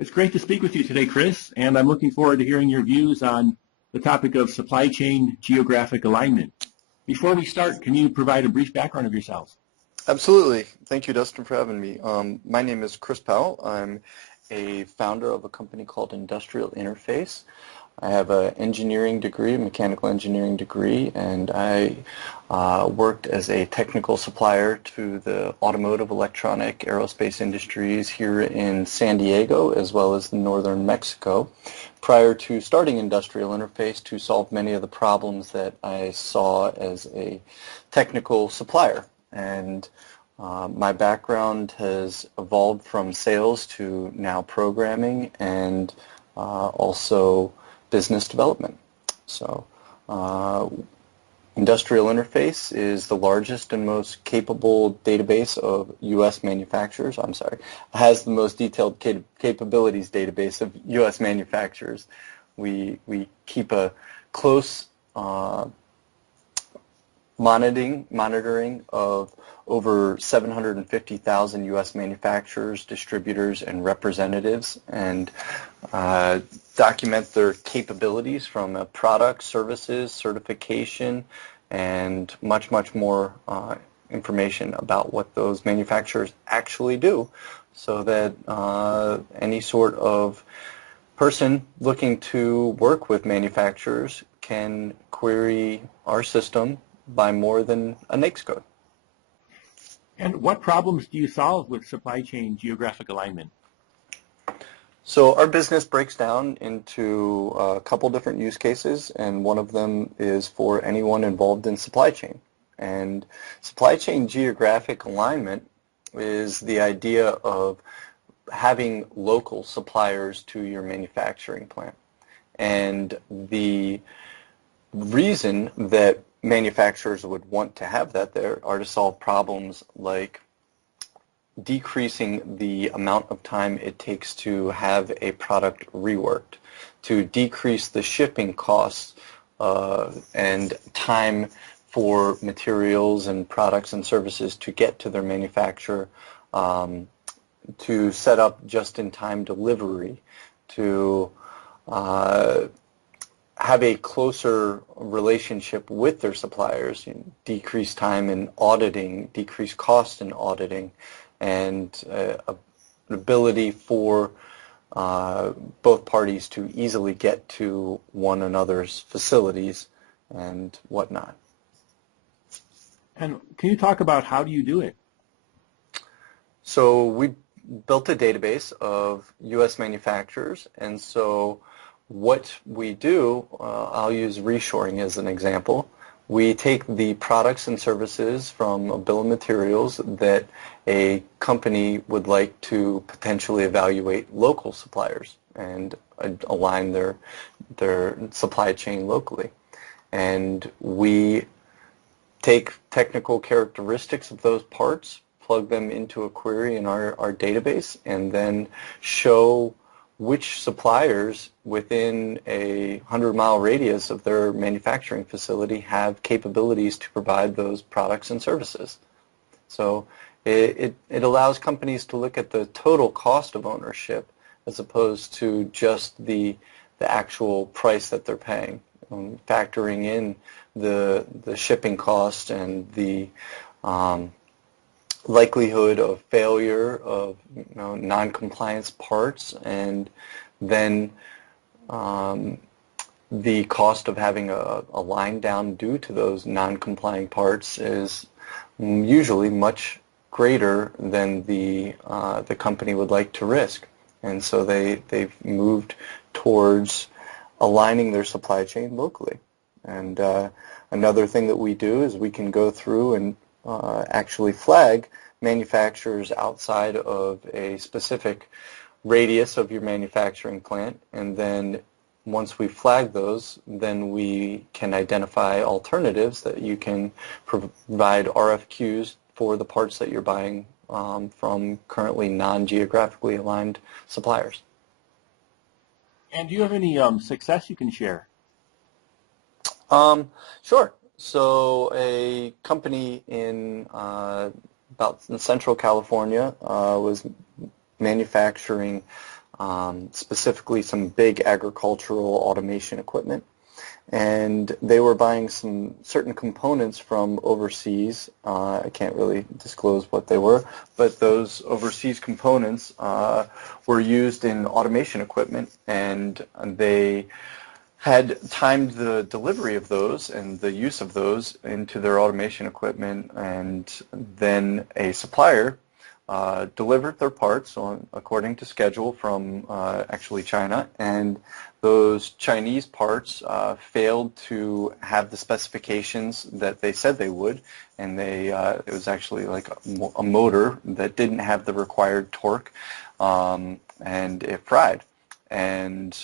It's great to speak with you today, Chris, and I'm looking forward to hearing your views on the topic of supply chain geographic alignment. Before we start, can you provide a brief background of yourselves? Absolutely. Thank you, Dustin, for having me. My name is Chris Powell. I'm a founder of a company called Industrial Interface. I have an engineering degree, a mechanical engineering degree, and I worked as a technical supplier to the automotive, electronic, aerospace industries here in San Diego as well as northern Mexico prior to starting Industrial Interface to solve many of the problems that I saw as a technical supplier. And my background has evolved from sales to now programming and also business development. So Industrial Interface is the largest and most capable database of U.S. manufacturers. Has the most detailed capabilities database of U.S. manufacturers. We keep a close monitoring of over 750,000 U.S. manufacturers, distributors, and representatives, and document their capabilities from a product, services, certification, and much, much more information about what those manufacturers actually do, so that any sort of person looking to work with manufacturers can query our system by more than a NAICS code. And what problems do you solve with supply chain geographic alignment? So our business breaks down into a couple different use cases, and one of them is for anyone involved in supply chain. And supply chain geographic alignment is the idea of having local suppliers to your manufacturing plant. And the reason that manufacturers would want to have that there are to solve problems like decreasing the amount of time it takes to have a product reworked, to decrease the shipping costs and time for materials and products and services to get to their manufacturer, to set up just-in-time delivery, to have a closer relationship with their suppliers, decrease time in auditing, decrease cost in auditing, and an ability for both parties to easily get to one another's facilities and whatnot. And can you talk about how do you do it? So we built a database of U.S. manufacturers, and so what we do, I'll use reshoring as an example. We take the products and services from a bill of materials that a company would like to potentially evaluate local suppliers and align their supply chain locally. And we take technical characteristics of those parts, plug them into a query in our database, and then show which suppliers within a 100-mile radius of their manufacturing facility have capabilities to provide those products and services. So it allows companies to look at the total cost of ownership as opposed to just the actual price that they're paying, factoring in the shipping cost and the likelihood of failure of non-compliance parts, and then the cost of having a line down due to those non-complying parts is usually much greater than the company would like to risk. And so they've moved towards aligning their supply chain locally. And another thing that we do is we can go through and actually flag manufacturers outside of a specific radius of your manufacturing plant, and then once we flag those, then we can identify alternatives that you can provide RFQs for the parts that you're buying from currently non-geographically aligned suppliers. And do you have any success you can share? Sure. So a company in Central California was manufacturing specifically some big agricultural automation equipment. And they were buying some certain components from overseas. I can't really disclose what they were, but those overseas components were used in automation equipment, and they had timed the delivery of those and the use of those into their automation equipment, and then a supplier delivered their parts according to schedule from actually China, and those Chinese parts failed to have the specifications that they said they would, and it was actually like a motor that didn't have the required torque, and it fried. And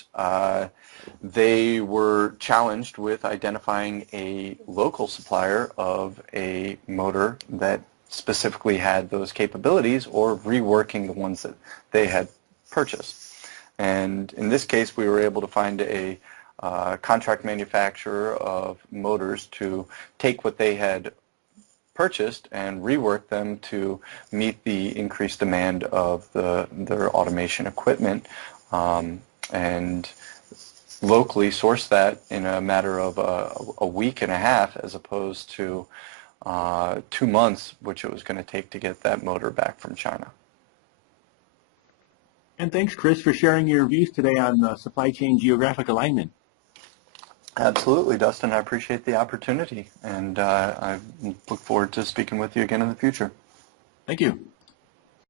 they were challenged with identifying a local supplier of a motor that specifically had those capabilities, or reworking the ones that they had purchased. And in this case, we were able to find a contract manufacturer of motors to take what they had purchased and rework them to meet the increased demand of their automation equipment, and locally source that in a matter of a week and a half, as opposed to 2 months, which it was going to take to get that motor back from China. And thanks, Chris, for sharing your views today on supply chain geographic alignment. Absolutely, Dustin. I appreciate the opportunity, and I look forward to speaking with you again in the future. Thank you.